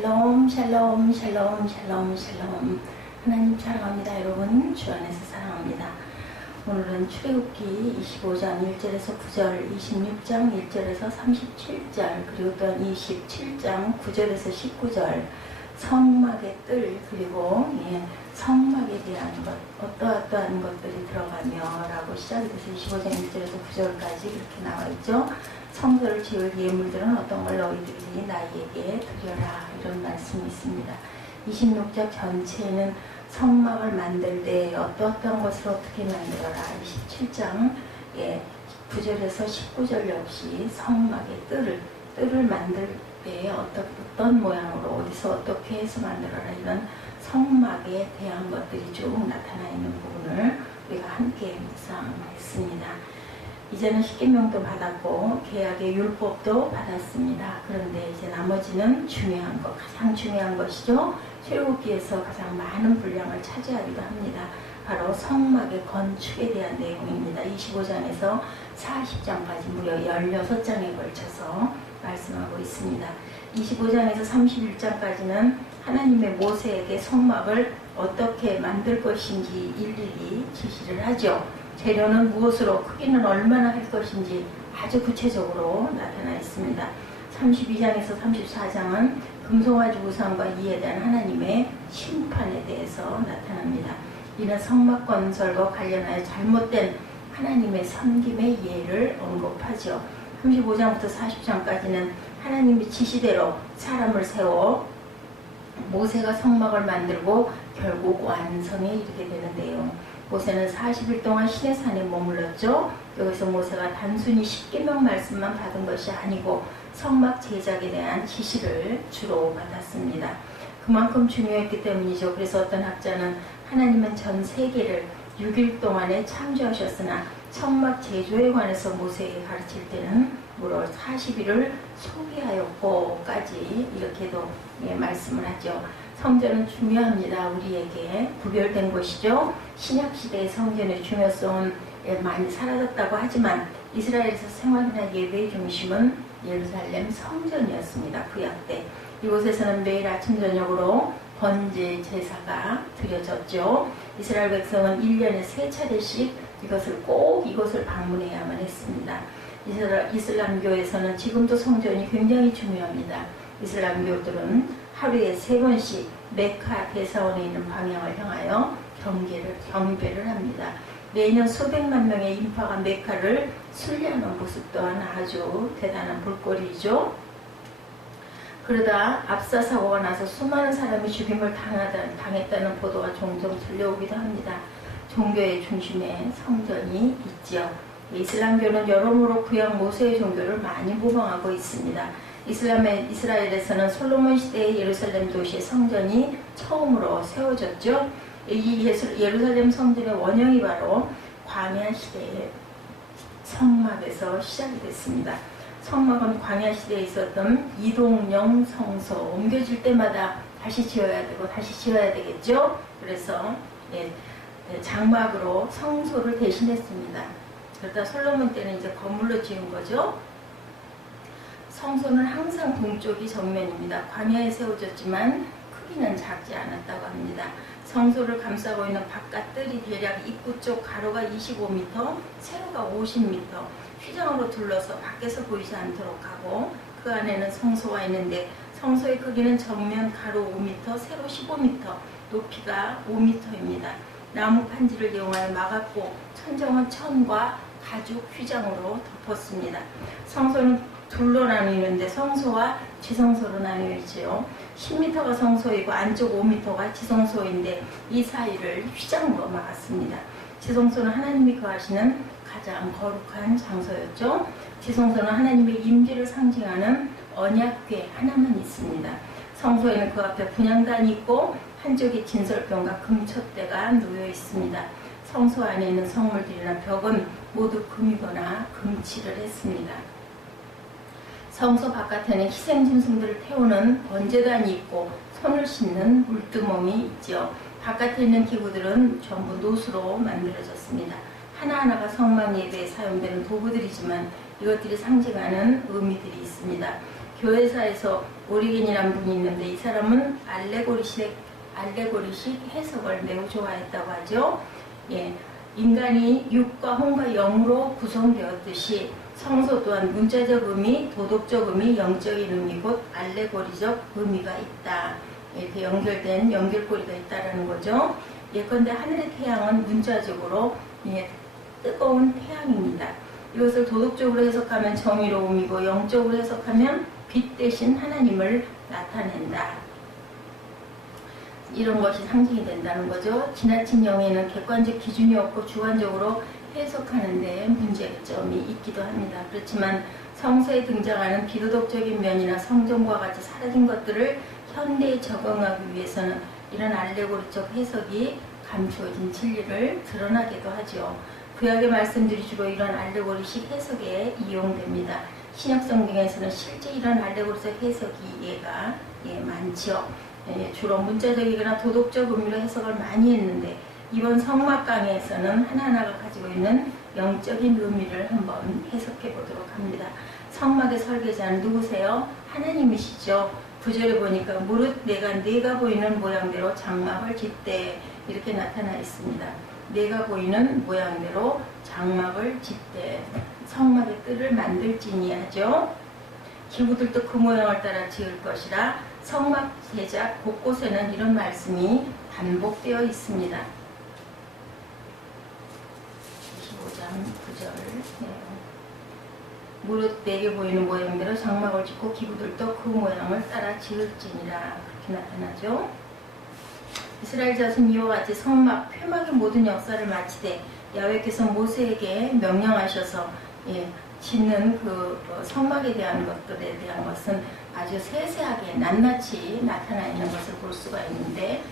샬롬 샬롬 샬롬 샬롬 샬롬. 하나님 사랑합니다. 여러분 주 안에서 사랑합니다. 오늘은 출애굽기 25장 1절에서 9절, 26장 1절에서 37절, 그리고 또 27장 9절에서 19절 성막의 뜰, 그리고 성막에 대한 것, 어떠한 것들이 들어가며 라고 시작이 돼서 25장 1절에서 9절까지 이렇게 나와 있죠. 성소를 지을 예물들은 어떤 걸 너희들이 나에게 드려라, 이런 말씀이 있습니다. 26장 전체는 성막을 만들 때 어떤 것을 어떻게 만들어라. 27장 9절에서 19절 역시 성막의 뜰을 만들 때 어떤 모양으로 어디서 어떻게 해서 만들어라, 이런 성막에 대한 것들이 쭉 나타나 있는 부분을 우리가 함께 묵상했습니다. 이제는 십계명도 받았고 계약의 율법도 받았습니다. 그런데 이제 나머지는 중요한 것, 가장 중요한 것이죠. 출애굽기에서 가장 많은 분량을 차지하기도 합니다. 바로 성막의 건축에 대한 내용입니다. 25장에서 40장까지 무려 16장에 걸쳐서 말씀하고 있습니다. 25장에서 31장까지는 하나님의 모세에게 성막을 어떻게 만들 것인지 일일이 지시를 하죠. 재료는 무엇으로, 크기는 얼마나 할 것인지 아주 구체적으로 나타나 있습니다. 32장에서 34장은 금송아지 우상과 이에 대한 하나님의 심판에 대해서 나타납니다. 이는 성막 건설과 관련하여 잘못된 하나님의 섬김의 예를 언급하죠. 35장부터 40장까지는 하나님의 지시대로 사람을 세워 모세가 성막을 만들고 결국 완성에 이르게 되는 내용. 모세는 40일 동안 시내산에 머물렀죠. 여기서 모세가 단순히 십계명 말씀만 받은 것이 아니고 성막 제작에 대한 지시를 주로 받았습니다. 그만큼 중요했기 때문이죠. 그래서 어떤 학자는 하나님은 전 세계를 6일 동안에 창조하셨으나 성막 제조에 관해서 모세에게 가르칠 때는 무려 40일을 소개하였고까지 이렇게도 말씀을 하죠. 성전은 중요합니다. 우리에게 구별된 곳이죠. 신약시대의 성전의 중요성은 많이 사라졌다고 하지만 이스라엘에서 생활이나 예배의 중심은 예루살렘 성전이었습니다. 구약 때 이곳에서는 매일 아침 저녁으로 번제 제사가 드려졌죠. 이스라엘 백성은 1년에 3차례씩 이것을 방문해야만 했습니다. 이슬람교에서는 지금도 성전이 굉장히 중요합니다. 이슬람교들은 하루에 3번씩 메카 대사원에 있는 방향을 향하여 경배를 합니다. 매년 수백만 명의 인파가 메카를 순례하는 모습 또한 아주 대단한 볼거리죠. 그러다 압사 사고가 나서 수많은 사람이 죽임을 당했다는 보도가 종종 들려오기도 합니다. 종교의 중심에 성전이 있지요. 이슬람교는 여러모로 구약 모세의 종교를 많이 모방하고 있습니다. 이스라엘에서는 솔로몬 시대의 예루살렘 도시의 성전이 처음으로 세워졌죠. 이 예루살렘 성전의 원형이 바로 광야 시대의 성막에서 시작이 됐습니다. 성막은 광야 시대에 있었던 이동형 성소, 옮겨질 때마다 다시 지어야 되고 다시 지어야 되겠죠. 그래서 장막으로 성소를 대신했습니다. 그러다 솔로몬 때는 이제 건물로 지은 거죠. 성소는 항상 동쪽이 정면입니다. 광야에 세워졌지만 크기는 작지 않았다고 합니다. 성소를 감싸고 있는 바깥뜰이 대략 입구 쪽 가로가 25m, 세로가 50m, 휘장으로 둘러서 밖에서 보이지 않도록 하고 그 안에는 성소가 있는데 성소의 크기는 정면 가로 5m, 세로 15m, 높이가 5m입니다. 나무 판지를 이용하여 막았고 천정은 천과 가죽 휘장으로 덮었습니다. 성소는 둘로 나뉘는데 성소와 지성소로 나뉘어있지요. 10m가 성소이고 안쪽 5m가 지성소인데 이 사이를 휘장으로 막았습니다. 지성소는 하나님이 거하시는 가장 거룩한 장소였죠. 지성소는 하나님의 임재를 상징하는 언약궤 하나만 있습니다. 성소에는 그 앞에 분향단이 있고 한쪽에 진설병과 금촛대가 놓여 있습니다. 성소 안에 있는 성물들이나 벽은 모두 금이거나 금칠을 했습니다. 성소 바깥에는 희생짐승들을 태우는 번제단이 있고 손을 씻는 물두멍이 있죠. 바깥에 있는 기구들은 전부 노수로 만들어졌습니다. 하나하나가 성막 예배에 사용되는 도구들이지만 이것들이 상징하는 의미들이 있습니다. 교회사에서 오리겐이라는 분이 있는데 이 사람은 알레고리식 해석을 매우 좋아했다고 하죠. 예, 인간이 육과 혼과 영으로 구성되었듯이 성서 또한 문자적 의미, 도덕적 의미, 영적인 의미, 곧 알레고리적 의미가 있다. 이렇게 연결된 연결고리가 있다라는 거죠. 예컨대 하늘의 태양은 문자적으로 뜨거운 태양입니다. 이것을 도덕적으로 해석하면 정의로움이고 영적으로 해석하면 빛 대신 하나님을 나타낸다. 이런 것이 상징이 된다는 거죠. 지나친 영에는 객관적 기준이 없고 주관적으로 해석하는데 문제점이 있기도 합니다. 그렇지만 성서에 등장하는 비도덕적인 면이나 성전과 같이 사라진 것들을 현대에 적응하기 위해서는 이런 알레고리적 해석이 감추어진 진리를 드러나기도 하죠. 구약의 말씀들이 주로 이런 알레고리식 해석에 이용됩니다. 신약 성경에서는 실제 이런 알레고리적 해석이 많죠. 주로 문자적이거나 도덕적 의미로 해석을 많이 했는데 이번 성막 강의에서는 하나하나가 가지고 있는 영적인 의미를 한번 해석해 보도록 합니다. 성막의 설계자는 누구세요? 하나님이시죠. 9절에 보니까 무릇 내가 보이는 모양대로 장막을 짓되 이렇게 나타나 있습니다. 내가 보이는 모양대로 장막을 짓되 성막의 뜰을 만들지니 하죠. 기구들도 그 모양을 따라 지을 것이라. 성막 제작 곳곳에는 이런 말씀이 반복되어 있습니다. 25장 9절 무릇 내게 보이는 모양대로 장막을 짓고 기구들도 그 모양을 따라 지을지니라. 그렇게 나타나죠. 이스라엘 자손 이와 같이 성막 폐막의 모든 역사를 마치되 야훼께서 모세에게 명령하셔서 짓는 그 성막에 대한 것들에 대한 것은 아주 세세하게 낱낱이 나타나 있는 것을 볼 수가 있는데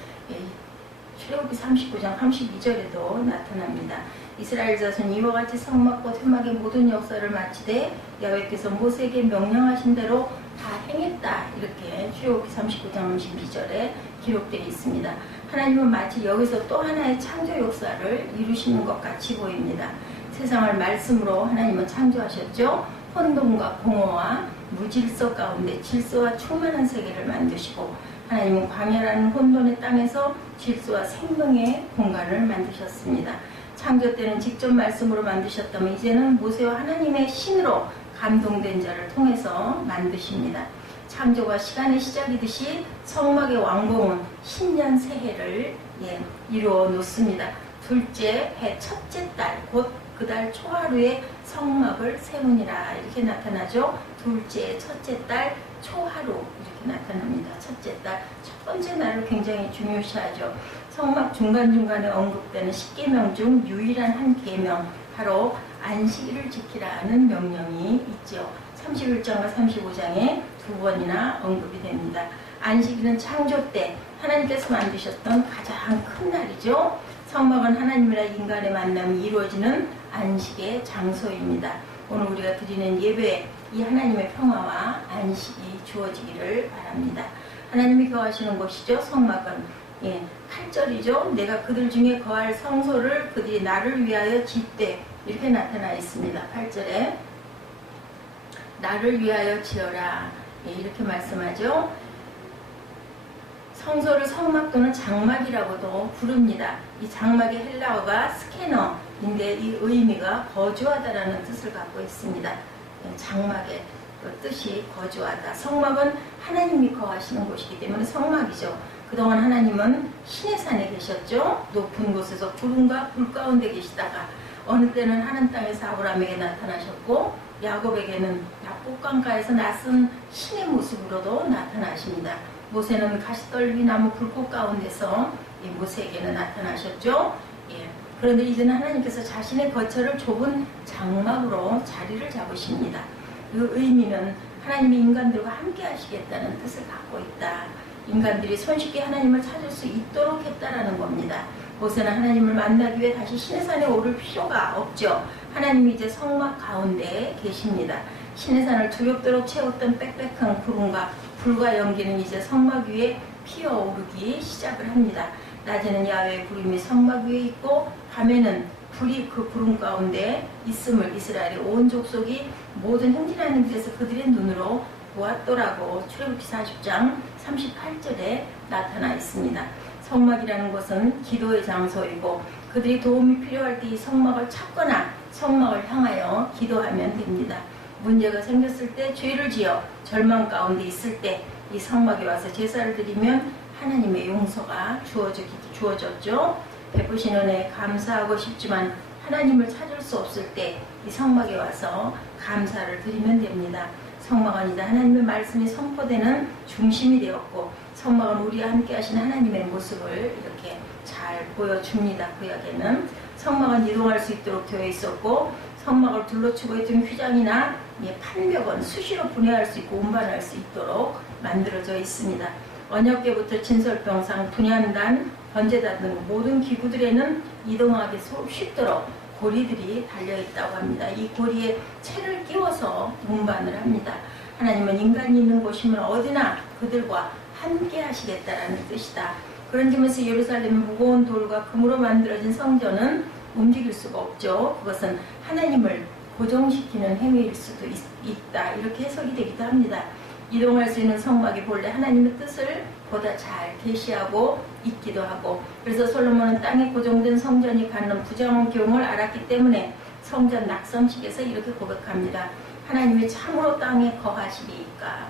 출애굽기 39장 32절에도 나타납니다. 이스라엘 자손 이와 같이 성막과 폐막의 모든 역사를 마치되 야훼께서 모세에게 명령하신 대로 다 행했다. 이렇게 출애굽기 39장 32절에 기록되어 있습니다. 하나님은 마치 여기서 또 하나의 창조 역사를 이루시는 것 같이 보입니다. 세상을 말씀으로 하나님은 창조하셨죠. 혼돈과 공허와 무질서 가운데 질서와 충만한 세계를 만드시고 하나님은 광야라는 혼돈의 땅에서 질서와 생명의 공간을 만드셨습니다. 창조 때는 직접 말씀으로 만드셨다면 이제는 모세와 하나님의 신으로 감동된 자를 통해서 만드십니다. 창조가 시간의 시작이듯이 성막의 완공은 신년 새해를 이루어 놓습니다. 둘째 해 첫째 달 곧 그 달 초하루에 성막을 세우니라 이렇게 나타나죠. 둘째 첫째 달 초하루 이렇게 나타납니다. 첫째 달 첫 번째 날을 굉장히 중요시하죠. 성막 중간중간에 언급되는 10계명 중 유일한 한 계명 바로 안식일을 지키라는 명령이 있죠. 31장과 35장에 두 번이나 언급이 됩니다. 안식일은 창조 때 하나님께서 만드셨던 가장 큰 날이죠. 성막은 하나님이라 인간의 만남이 이루어지는 안식의 장소입니다. 오늘 우리가 드리는 예배에 이 하나님의 평화와 안식이 주어지기를 바랍니다. 하나님이 거하시는 곳이죠. 성막은 8절이죠. 내가 그들 중에 거할 성소를 그들이 나를 위하여 짓되 이렇게 나타나 있습니다. 8절에 나를 위하여 지어라 이렇게 말씀하죠. 성소를 성막 또는 장막이라고도 부릅니다. 이 장막의 헬라어가 스캐너인데 이 의미가 거주하다라는 뜻을 갖고 있습니다. 장막의 뜻이 거주하다. 성막은 하나님이 거하시는 곳이기 때문에 성막이죠. 그동안 하나님은 신의 산에 계셨죠. 높은 곳에서 구름과 불 가운데 계시다가 어느 때는 하늘 땅에서 아브라함에게 나타나셨고 야곱에게는 약복강가에서 낯선 신의 모습으로도 나타나십니다. 모세는 가시떨기 나무 불꽃 가운데서 모세에게는 나타나셨죠. 그런데 이제는 하나님께서 자신의 거처를 좁은 장막으로 자리를 잡으십니다. 그 의미는 하나님이 인간들과 함께 하시겠다는 뜻을 갖고 있다. 인간들이 손쉽게 하나님을 찾을 수 있도록 했다라는 겁니다. 모세는 하나님을 만나기 위해 다시 시내산에 오를 필요가 없죠. 하나님이 이제 성막 가운데 계십니다. 시내산을 두렵도록 채웠던 빽빽한 구름과 불과 연기는 이제 성막 위에 피어오르기 시작을 합니다. 낮에는 야훼의 구름이 성막 위에 있고 밤에는 불이 그 구름 가운데 있음을 이스라엘의 온 족속이 모든 행진하는 길에서 그들의 눈으로 보았더라고 출애굽기 40장 38절에 나타나 있습니다. 성막이라는 것은 기도의 장소이고 그들이 도움이 필요할 때 이 성막을 찾거나 성막을 향하여 기도하면 됩니다. 문제가 생겼을 때, 죄를 지어 절망 가운데 있을 때 이 성막에 와서 제사를 드리면 하나님의 용서가 주어졌죠. 베푸신 은혜에 감사하고 싶지만 하나님을 찾을 수 없을 때 이 성막에 와서 감사를 드리면 됩니다. 성막은 이제 하나님의 말씀이 선포되는 중심이 되었고 성막은 우리와 함께 하신 하나님의 모습을 이렇게 잘 보여줍니다. 구약에는 성막은 이동할 수 있도록 되어 있었고 성막을 둘러치고 있던 휘장이나 판벽은 수시로 분해할 수 있고 운반할 수 있도록 만들어져 있습니다. 언약궤부터 진설병상, 분향단, 번제단 등 모든 기구들에는 이동하기 쉽도록 고리들이 달려있다고 합니다. 이 고리에 채를 끼워서 운반을 합니다. 하나님은 인간이 있는 곳이면 어디나 그들과 함께 하시겠다라는 뜻이다. 그런 점에서 예루살렘 무거운 돌과 금으로 만들어진 성전은 움직일 수가 없죠. 그것은 하나님을 고정시키는 행위일 수도 있다. 이렇게 해석이 되기도 합니다. 이동할 수 있는 성막이 본래 하나님의 뜻을 보다 잘 계시하고 있기도 하고, 그래서 솔로몬은 땅에 고정된 성전이 갖는 부정한 교훈을 알았기 때문에 성전 낙성식에서 이렇게 고백합니다. 하나님이 참으로 땅에 거하시리이까.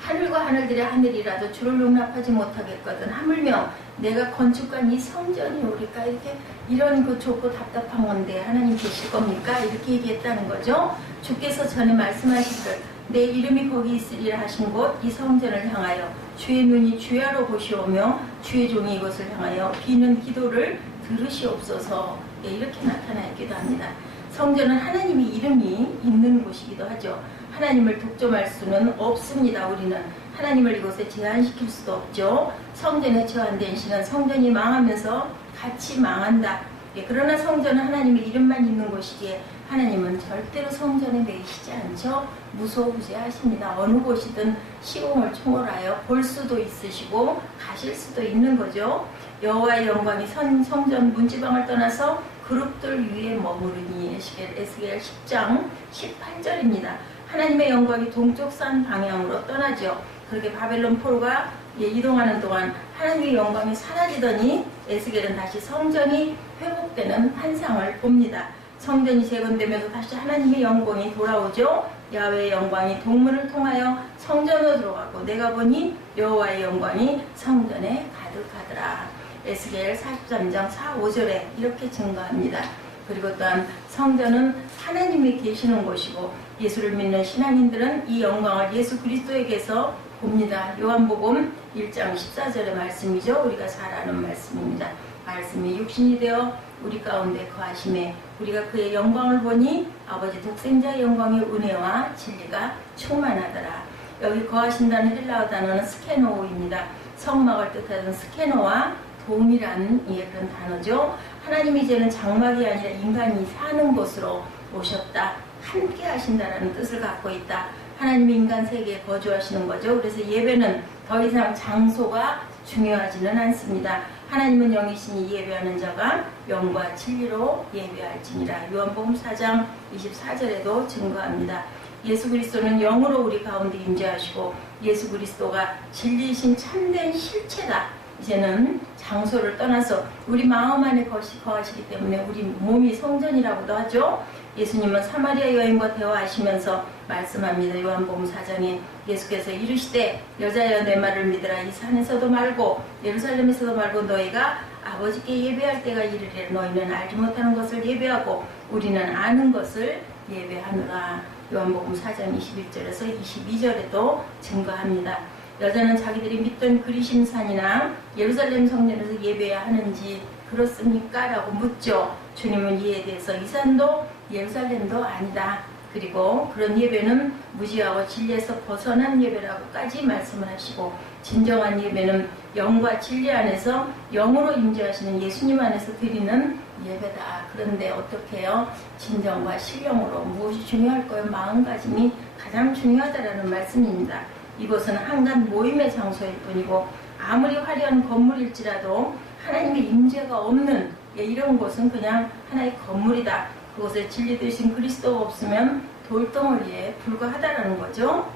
하늘과 하늘들의 하늘이라도 주를 용납하지 못하겠거든. 하물며 내가 건축한 이 성전이 오리까. 이렇게 이런 그 좁고 답답한 건데 하나님 계실 겁니까? 이렇게 얘기했다는 거죠. 주께서 전에 말씀하시기를 내 이름이 거기 있으리라 하신 곳 이 성전을 향하여 주의 눈이 주야로 보시오며 주의 종이 이것을 향하여 비는 기도를 들으시옵소서. 이렇게 나타나 있기도 합니다. 성전은 하나님의 이름이 있는 곳이기도 하죠. 하나님을 독점할 수는 없습니다. 우리는 하나님을 이곳에 제한시킬 수도 없죠. 성전에 제한된 신은 성전이 망하면서 같이 망한다. 그러나 성전은 하나님의 이름만 있는 곳이기에 하나님은 절대로 성전에 매이시지 않죠. 무소부재하십니다. 어느 곳이든 시공을 초월하여 볼 수도 있으시고 가실 수도 있는 거죠. 여호와의 영광이 성전 문지방을 떠나서 그룹들 위에 머무르니. 에스겔 10장 18절입니다. 하나님의 영광이 동쪽 산 방향으로 떠나죠. 그렇게 바벨론 포로가 이동하는 동안 하나님의 영광이 사라지더니 에스겔은 다시 성전이 회복되는 환상을 봅니다. 성전이 재건되면서 다시 하나님의 영광이 돌아오죠. 야훼의 영광이 동문을 통하여 성전으로 들어가고 내가 보니 여호와의 영광이 성전에 가득하더라. 에스겔 43장 4, 5절에 이렇게 증거합니다. 그리고 또한 성전은 하나님이 계시는 곳이고 예수를 믿는 신앙인들은 이 영광을 예수 그리스도에게서 봅니다. 요한복음 1장 14절의 말씀이죠. 우리가 잘 아는 말씀입니다. 말씀이 육신이 되어 우리 가운데 거하심에 우리가 그의 영광을 보니 아버지 독생자의 영광의 은혜와 진리가 충만하더라. 여기 거하신다는 헬라어 단어는 스케노입니다. 성막을 뜻하는 스케노와 동일한 그런 단어죠. 하나님이 이제는 장막이 아니라 인간이 사는 곳으로 오셨다. 함께 하신다라는 뜻을 갖고 있다. 하나님이 인간 세계에 거주하시는 거죠. 그래서 예배는 더 이상 장소가 중요하지는 않습니다. 하나님은 영이시니 예배하는 자가 영과 진리로 예배할지니라. 요한복음 4장 24절에도 증거합니다. 예수 그리스도는 영으로 우리 가운데 임재하시고 예수 그리스도가 진리이신 참된 실체다. 이제는 장소를 떠나서 우리 마음 안에 거하시기 때문에 우리 몸이 성전이라고도 하죠. 예수님은 사마리아 여인과 대화하시면서 말씀합니다. 요한복음 4장에 예수께서 이르시되 여자여 내 말을 믿으라. 이 산에서도 말고 예루살렘에서도 말고 너희가 아버지께 예배할 때가 이르리라. 너희는 알지 못하는 것을 예배하고 우리는 아는 것을 예배하노라. 요한복음 4장 21절에서 22절에도 증거합니다. 여자는 자기들이 믿던 그리심 산이나 예루살렘 성전에서 예배해야 하는지 그렇습니까? 라고 묻죠. 주님은 이에 대해서 이 산도 예루살렘도 아니다. 그리고 그런 예배는 무지하고 진리에서 벗어난 예배라고까지 말씀을 하시고 진정한 예배는 영과 진리 안에서 영으로 임재하시는 예수님 안에서 드리는 예배다. 그런데 어떻게 해요? 진정과 신령으로 무엇이 중요할까요? 마음가짐이 가장 중요하다라는 말씀입니다. 이곳은 한간 모임의 장소일 뿐이고 아무리 화려한 건물일지라도 하나님의 임재가 없는 이런 곳은 그냥 하나의 건물이다. 그곳에 진리 되신 그리스도가 없으면 돌덩어리에 불과하다라는 거죠.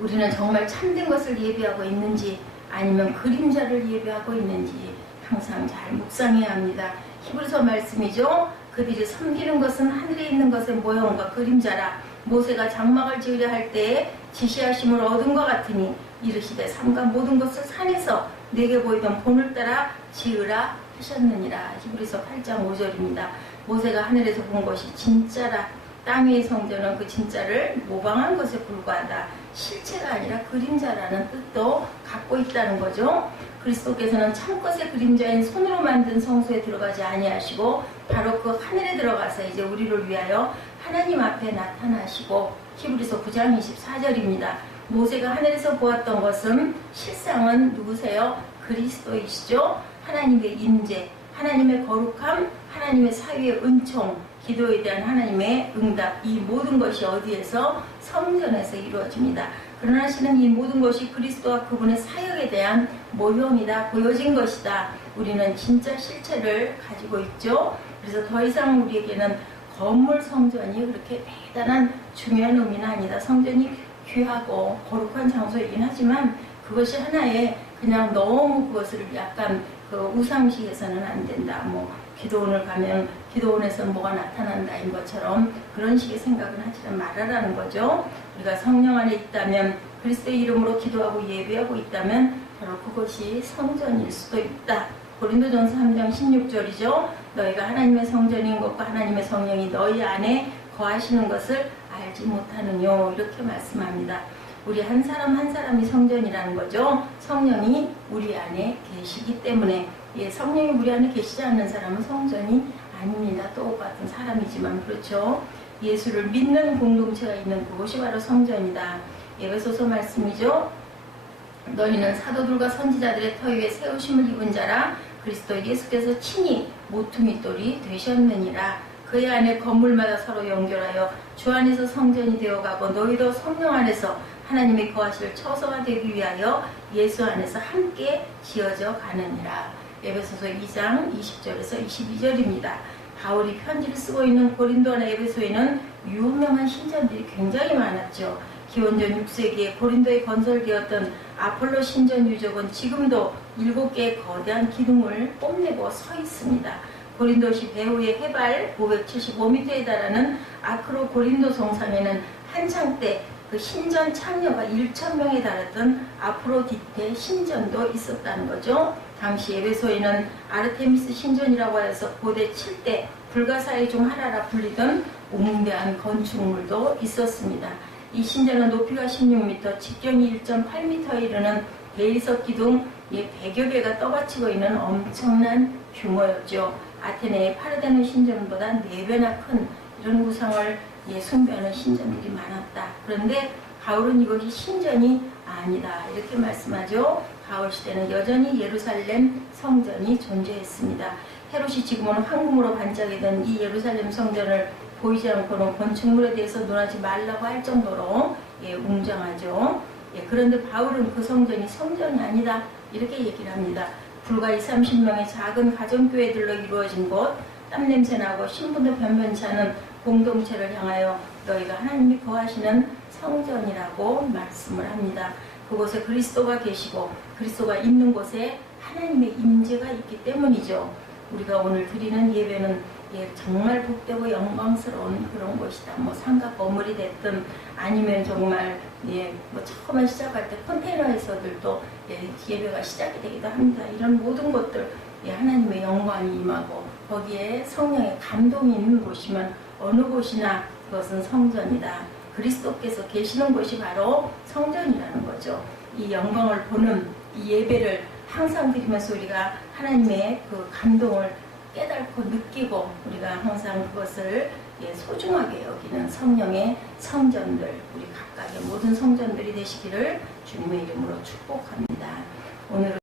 우리는 정말 참된 것을 예비하고 있는지 아니면 그림자를 예비하고 있는지 항상 잘 묵상해야 합니다. 히브리서 말씀이죠. 그들이 섬기는 것은 하늘에 있는 것의 모형과 그림자라. 모세가 장막을 지으려 할 때에 지시하심을 얻은 것 같으니 이르시되 삼가 모든 것을 산에서 내게 보이던 본을 따라 지으라 하셨느니라. 히브리서 8장 5절입니다. 모세가 하늘에서 본 것이 진짜라. 땅 위의 성전은 그 진짜를 모방한 것에 불과하다. 실체가 아니라 그림자라는 뜻도 갖고 있다는 거죠. 그리스도께서는 참것의 그림자인 손으로 만든 성소에 들어가지 아니하시고 바로 그 하늘에 들어가서 이제 우리를 위하여 하나님 앞에 나타나시고, 히브리서 9장 24절입니다. 모세가 하늘에서 보았던 것은 실상은 누구세요? 그리스도이시죠. 하나님의 임재, 하나님의 거룩함, 하나님의 사위의 은총, 기도에 대한 하나님의 응답, 이 모든 것이 어디에서? 성전에서 이루어집니다. 그러나 실은 이 모든 것이 그리스도와 그분의 사역에 대한 모형이다, 보여진 것이다. 우리는 진짜 실체를 가지고 있죠. 그래서 더 이상 우리에게는 건물 성전이 그렇게 대단한 중요한 의미는 아니다. 성전이 귀하고 거룩한 장소이긴 하지만 그것이 하나의 그냥 너무 그것을 약간 그 우상식해서는 안 된다. 뭐 기도원을 가면 기도원에서 뭐가 나타난다인 것처럼 그런 식의 생각은 하지 말아라는 거죠. 우리가 성령 안에 있다면, 그리스도의 이름으로 기도하고 예배하고 있다면 바로 그것이 성전일 수도 있다. 고린도전서 3장 16절이죠. 너희가 하나님의 성전인 것과 하나님의 성령이 너희 안에 거하시는 것을 알지 못하느뇨. 이렇게 말씀합니다. 우리 한 사람 한 사람이 성전이라는 거죠. 성령이 우리 안에 계시기 때문에. 성령이 우리 안에 계시지 않는 사람은 성전이 아닙니다. 똑같은 사람이지만 그렇죠. 예수를 믿는 공동체가 있는 그곳이 바로 성전이다. 에베소서 말씀이죠. 너희는 사도들과 선지자들의 터 위에 세우심을 입은 자라. 그리스도 예수께서 친히 모퉁이돌이 되셨느니라. 그의 안에 건물마다 서로 연결하여 주 안에서 성전이 되어가고 너희도 성령 안에서 하나님이 거하실 처소가 되기 위하여 예수 안에서 함께 지어져 가느니라. 에베소서 2장 20절에서 22절입니다. 바울이 편지를 쓰고 있는 고린도나 에베소에는 유명한 신전들이 굉장히 많았죠. 기원전 6세기에 고린도에 건설되었던 아폴로 신전 유적은 지금도 7개의 거대한 기둥을 뽐내고 서 있습니다. 고린도시 배후의 해발 575m에 달하는 아크로 고린도 성상에는 한창 때 그 신전 참여가 1,000명에 달했던 아프로디테 신전도 있었다는 거죠. 당시 에베소에는 아르테미스 신전이라고 해서 고대 7대 불가사의 중 하나라 불리던 웅대한 건축물도 있었습니다. 이 신전은 높이가 16m, 직경이 1.8m에 이르는 대리석 기둥 100여 개가 떠받치고 있는 엄청난 규모였죠. 아테네의 파르데논 신전보다 4배나 큰 이런 우상을 숭배하는 신전들이 많았다. 그런데 바울은 이것이 신전이 아니다 이렇게 말씀하죠. 바울 시대는 여전히 예루살렘 성전이 존재했습니다. 헤롯이 지금은 황금으로 반짝이던 이 예루살렘 성전을 보이지 않고는 건축물에 대해서 논하지 말라고 할 정도로 웅장하죠. 그런데 바울은 그 성전이 성전이 아니다 이렇게 얘기를 합니다. 불과 20-30명의 작은 가정교회들로 이루어진 곳, 땀냄새나고 신분도 변변치 않은 공동체를 향하여 너희가 하나님이 거하시는 성전이라고 말씀을 합니다. 그곳에 그리스도가 계시고 그리스도가 있는 곳에 하나님의 임재가 있기 때문이죠. 우리가 오늘 드리는 예배는 정말 복되고 영광스러운 그런 것이다. 뭐 상가 건물이 됐든 아니면 정말 뭐 처음에 시작할 때 컨테이너에서들도 예배가 시작이 되기도 합니다. 이런 모든 것들 하나님의 영광이 임하고 거기에 성령의 감동이 있는 곳이면 어느 곳이나 그것은 성전이다. 그리스도께서 계시는 곳이 바로 성전이라는 거죠. 이 영광을 보는 이 예배를 항상 드리면서 우리가 하나님의 그 감동을 깨닫고 느끼고 우리가 항상 그것을 소중하게 여기는 성령의 성전들, 우리 각각의 모든 성전들이 되시기를 주님의 이름으로 축복합니다. 오늘은